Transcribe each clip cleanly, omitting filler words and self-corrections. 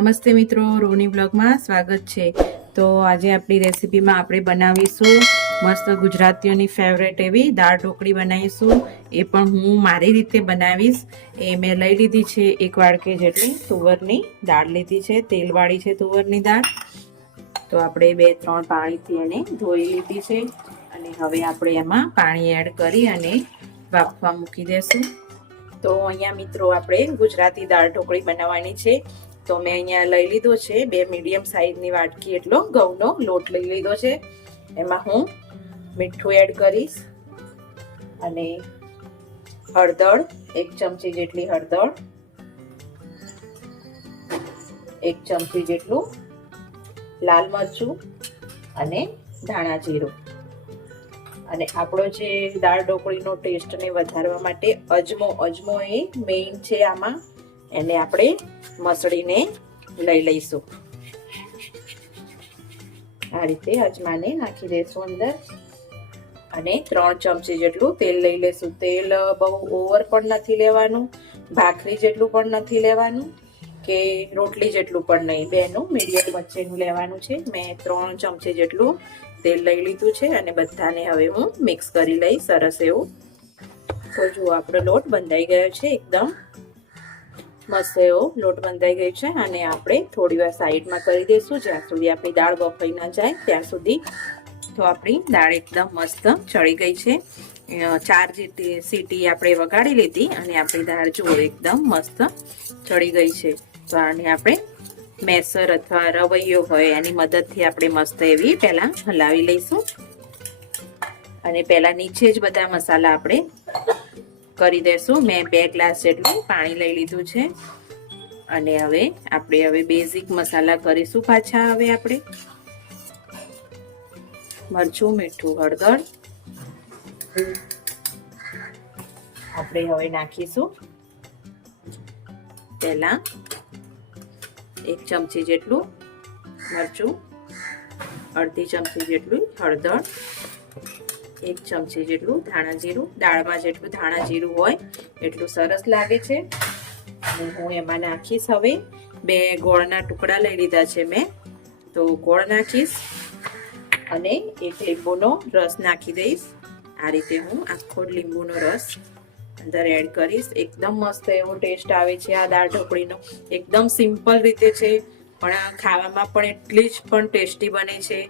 નમસ્તે મિત્રો, રોની બ્લોગમાં સ્વાગત છે। તો આજે આપણી રેસીપીમાં આપણે બનાવીશું મસ્ત ગુજરાતીઓની ફેવરેટ એવી દાળ ઢોકળી બનાવીશું। એ પણ હું મારી રીતે બનાવીશ। એ મેં લઈ લીધી છે 1 વાડકી જેટલી તુવરની દાળ લીધી છે, તેલવાળી છે તુવરની દાળ। તો આપણે 2-3 પાણીથી એને ધોઈ લીધી છે અને હવે આપણે એમાં પાણી એડ કરી અને બાફવા મૂકી દેશું। તો અહીંયા મિત્રો આપણે ગુજરાતી દાળ ઢોકળી બનાવવાની છે। તો મેં અહીંયા લઈ લીધો છે 2 મીડિયમ સાઈઝની વાટકી એટલો ઘઉંનો લોટ લઈ લીધો છે। એમાં હું મીઠું એડ કરીશ અને હળદર 1 ચમચી જેટલી હળદર, 1 ચમચી જેટલું લાલ મરચું અને ધાણા જીરું। અને આપણો જે દાળ ઢોકળીનો ટેસ્ટને વધારવા માટે અજમો એ મેઇન છે આમાં। એને આપણે મસળીને લઈ લઈશું। આ રીતે અજમાને નાખી દઈશું અંદર અને 3 ચમચી જેટલું તેલ લઈ લેશું। તેલ બહુ ઓવર પણ નથી લેવાનું, ભાખરી જેટલું પણ નથી લેવાનું કે રોટલી જેટલું પણ નહીં, બેનું મીડિયમ વચ્ચેનું લેવાનું છે। મેં 3 ચમચી જેટલું તેલ લઈ લીધું છે અને બધાને હવે હું મિક્સ કરી લઈ સરસ એવું। તો જુઓ આપણો લોટ બંધાઈ ગયો છે, એકદમ મસ્ત એવો લોટ બંધાઈ ગયો છે અને આપણે થોડી વાર સાઈડમાં કરી દઈશું જ્યાં સુધી આપણી દાળ બફાઈ ન જાય ત્યાં સુધી। તો આપણી દાળ એકદમ મસ્ત ચડી ગઈ છે। 4 સીટી આપણે વગાડી લીધી અને આપણી દાળ જુઓ એકદમ મસ્ત ચડી ગઈ છે। તો આને આપણે મેસર અથવા રવૈયો હોય એની મદદથી આપણે મસ્ત એવી પહેલા હલાવી લઈશું અને પહેલા નીચે જ બધા મસાલા આપણે કરી દેશું। મેં 2 ગ્લાસ જેટલું પાણી લઈ લીધું છે અને હવે આપણે બેઝિક મસાલા કરીશું પાછા। હવે આપણે મરચું, મીઠું, હળદર આપણે હવે નાખીશું। પહેલા 1 ચમચી જેટલું મરચું, અડધી ચમચી જેટલું હળદર, 1 ચમચી જેટલું ધાણા જીરું। દાળમાં જેટલું ધાણા જીરું હોય એટલું સરસ લાગે છે। અને હું એમાં નાખીશ હવે 2 ગોળના ટુકડા લઈ લીધા છે મેં, તો ગોળ નાખીશ અને 1 લીંબુનો રસ નાખી દઈશ। આ રીતે હું આખો લીંબુનો રસ અંદર એડ કરીશ। એકદમ મસ્ત એવો ટેસ્ટ આવે છે આ દાળ ઢોકળીનો। એકદમ સિમ્પલ રીતે છે પણ આ ખાવામાં પણ એટલી જ પણ ટેસ્ટી બને છે।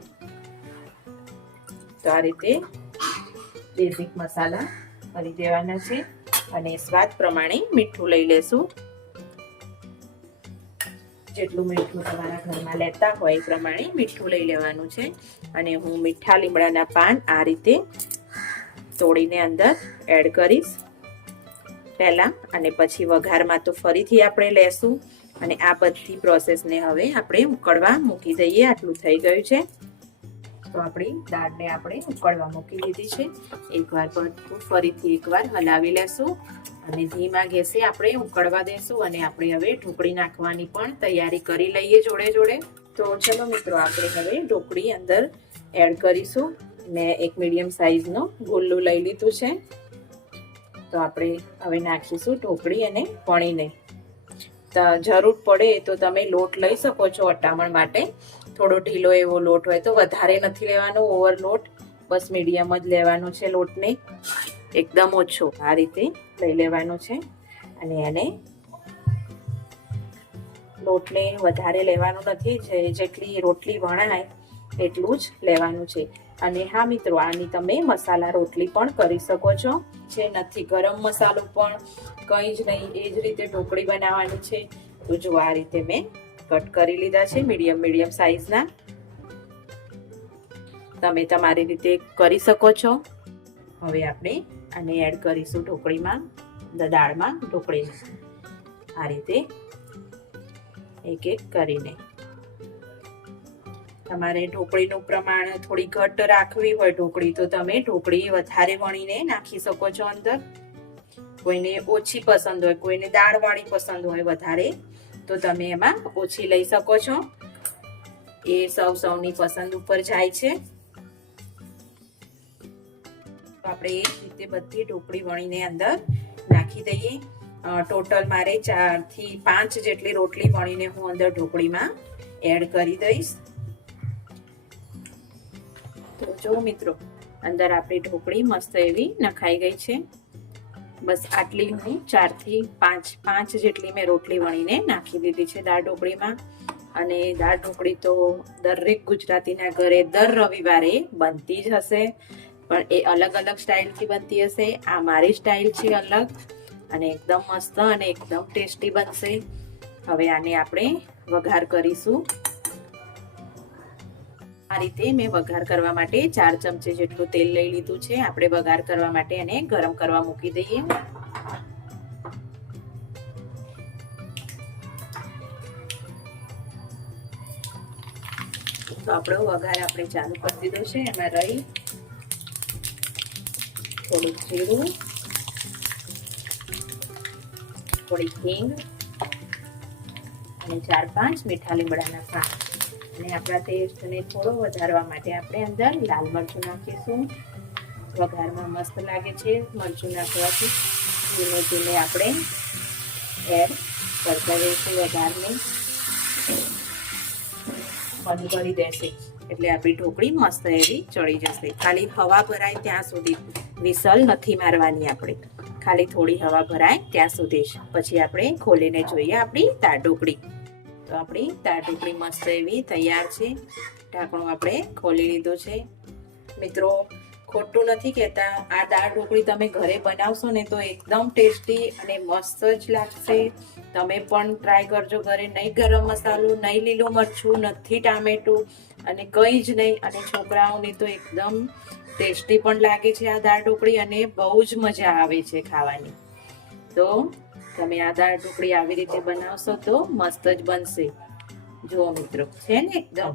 તો આ રીતે બેઝિક મસાલા કરી દેવાના છે અને સ્વાદ પ્રમાણે મીઠું લઈ લેશું। જેટલું મીઠું તમારા ઘરમાં લેતા હોય એ પ્રમાણે મીઠું લઈ લેવાનું છે। અને હું મીઠા લીમડાના પાન આ રીતે તોડીને અંદર એડ કરીશ પહેલા અને પછી વઘારમાં તો ફરીથી આપણે લેશું। અને આ બધી પ્રોસેસને હવે આપણે ઉકળવા મૂકી દઈએ। આટલું થઈ ગયું છે તો આપણી દાળને આપણે ઉકળવા મૂકી દીધી છે। એકવાર ફરીથી એકવાર હલાવી લેશું અને ધીમા ગેસે આપણે ઉકળવા દેશું અને આપણે હવે ઢોકળી નાખવાની પણ તૈયારી કરી લઈએ જોડે જોડે। તો ચલો મિત્રો, આપણે હવે ઢોકળી અંદર એડ કરીશું। મેં 1 મીડિયમ સાઈઝનો ગોલ્લું લઈ લીધું છે તો આપણે હવે નાખીશું ઢોકળી અને વણીને। તો જરૂર પડે તો તમે લોટ લઈ શકો છો અટામણ માટે। થોડો ઢીલો એવો લોટ હોય તો વધારે નથી લેવાનો ઓવરલોટ, બસ મીડિયમ જ લેવાનો છે લોટને, એકદમ ઓછો આ રીતે લઈ લેવાનો છે। અને એને લોટને વધારે લેવાનું નથી, જેટલી રોટલી વણાય એટલું જ લેવાનું છે। અને હા મિત્રો, આની તમે મસાલા રોટલી પણ કરી શકો છો। જે નથી ગરમ મસાલો પણ કંઈ જ નહીં, એ જ રીતે ઢોકળી બનાવવાની છે। તો જો આ રીતે મેં કટ કરી લીધા છે મીડિયમ સાઈઝના, તમે તમારી રીતે કરી શકો છો। હવે આપણે આને એડ કરીશું ઢોકળીમાં, દાળમાં ઢોકળીને આ રીતે એક એક કરીને। તમારે ઢોકળીનું પ્રમાણ થોડી ઘટ રાખવી હોય ઢોકળી તો તમે ઢોકળી વધારે વણીને નાખી શકો છો અંદર। કોઈને ઓછી પસંદ હોય, કોઈને દાળવાળી પસંદ હોય વધારે, તો તમે એમાં ઓછી લઈ શકો છો। એ સૌની પસંદ ઉપર જાય છે। તો આપણે એ રીતે બધી ઢોકળી વણીને અંદર નાખી દઈએ ટોટલ મારે 4 થી 5 જેટલી રોટલી વણીને હું અંદર ઢોકળીમાં એડ કરી દઈશ. તો જો મિત્રો, અંદર આપણી ઢોકળી મસ્ત એવી નખાઈ ગઈ છે. બસ આટલી હું 4 થી 5 જેટલી મેં રોટલી વણીને નાખી દીધી છે દાળ ઢોકળીમાં. અને દાળ ઢોકળી તો દરેક ગુજરાતીના ઘરે દર રવિવારે બનતી જ હશે, પણ એ અલગ અલગ સ્ટાઇલથી બનતી હશે. આ મારી સ્ટાઇલ છે અલગ, અને એકદમ મસ્ત અને એકદમ ટેસ્ટી બનશે. હવે આને આપણે વઘાર કરીશું. આ રીતે મેં વઘાર કરવા માટે 4 ચમચી જેટલું તેલ લઈ લીધું છે. આપણે વઘાર કરવા માટે એને ગરમ કરવા મૂકી દઈએ. તો આપણો વઘાર આપણે ચાલુ કરી દીધો છે. એમાં રહી, થોડું જીરું, થોડી હિંગ અને 4-5 મીઠા લીમડાના પાન. અને આપણા ટેસ્ટને થોડો વધારવા માટે આપણે અંદર લાલ મરચું નાખીશું. વઘારમાં મસ્ત લાગે છે મરચું નાખવાથી. ધીમે ધીમે આપણે એડ કરતા જઈશું. વઘારને બંધ કરી દેશે એટલે આપણી ઢોકળી મસ્ત એવી ચડી જશે. ખાલી હવા ભરાય ત્યાં સુધી વિસલ નથી મારવાની આપણે, ખાલી થોડી હવા ભરાય ત્યાં સુધી જ. પછી આપણે ખોલીને જોઈએ આપણી દાળ ઢોકળી. તો આપણી દાળ ઢોકળી મસ્ત એવી તૈયાર છે. ઢાંકણું આપણે ખોલી લીધું છે. મિત્રો, ખોટું નથી કહેતા, આ દાળ ઢોકળી તમે ઘરે બનાવશો ને તો એકદમ ટેસ્ટી અને મસ્ત જ લાગશે. તમે પણ ટ્રાય કરજો ઘરે. નહીં ગરમ મસાલો, નહીં લીલું મરચું, નથી ટામેટું અને કંઈ જ નહીં. અને છોકરાઓની તો એકદમ ટેસ્ટી પણ લાગે છે આ દાળ ઢોકળી, અને બહુ જ મજા આવે છે ખાવાની. તો તમે આ દાળ ઢોકળી આવી રીતે બનાવશો તો મસ્ત જ બનશે. જુઓ મિત્રો, છે ને એકદમ.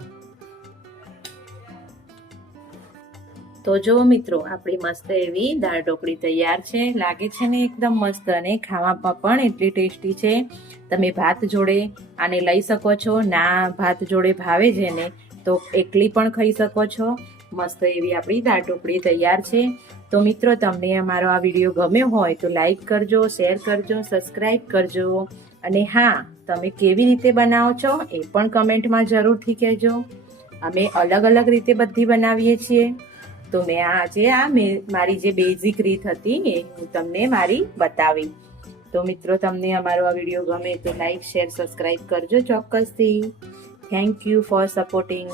તો જો મિત્રો, આપણી મસ્ત એવી દાળ ઢોકળી તૈયાર છે. લાગે છે ને એકદમ મસ્ત, અને ખાવામાં પણ એટલી ટેસ્ટી છે. તમે ભાત જોડે આને લઈ શકો છો. ના ભાત જોડે ભાવે છે ને તો એકલી પણ ખાઈ શકો છો. મસ્ત એવી આપણી દાળ ઢોકળી તૈયાર છે. તો મિત્રો, તમને અમારો આ વિડીયો ગમ્યો હોય તો લાઈક કરજો, શેર કરજો, સબસ્ક્રાઈબ કરજો. અને હા, તમે કેવી રીતે બનાવો છો એ પણ કમેન્ટમાં જરૂરથી કહેજો. અમે અલગ અલગ રીતે બધી બનાવીએ છીએ. તો મેં મારી જે બેઝિક રીત હતી એ હું તમને મારી બતાવી. તો મિત્રો, તમને અમારો આ વિડીયો ગમે તો લાઈક, શેર, સબસ્ક્રાઈબ કરજો ચોક્કસથી. Thank you for supporting.